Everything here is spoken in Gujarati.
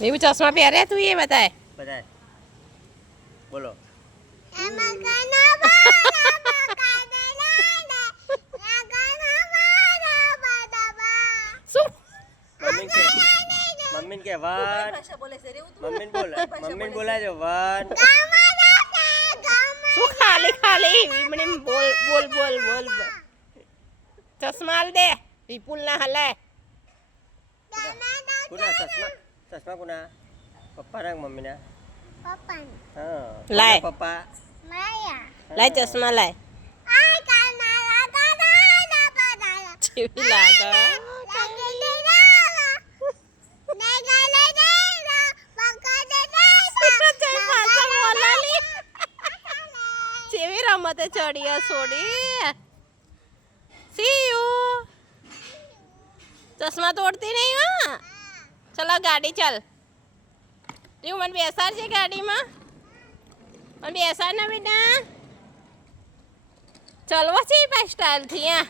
એવું ચશ્મા પહેરે તું એ બતાય બતાય બોલો શું મમ્મીને કે વન મમ્મીને બોલાજો વન શું ખાલી વીમણી બોલ બોલ બોલ બોલ બોલ. ચશ્મા આલ દે વિપુલ ના હલાય. કુના ચશ્મા કુના પપ્પા ના મમ્મીના હા લાય. પપ્પા લાય ચશ્મા લાય. જેવી લાગે જેવી રમતે ચડીએ છોડી સીયુ ચશ્મા તોડતી નહીં હા. ચલો ગાડી ચાલ તું મને બેસાડ છે ગાડીમાં મને બેસાડ ને બેટા ચલવો છે ભાઈ સ્ટાઇલથી હા.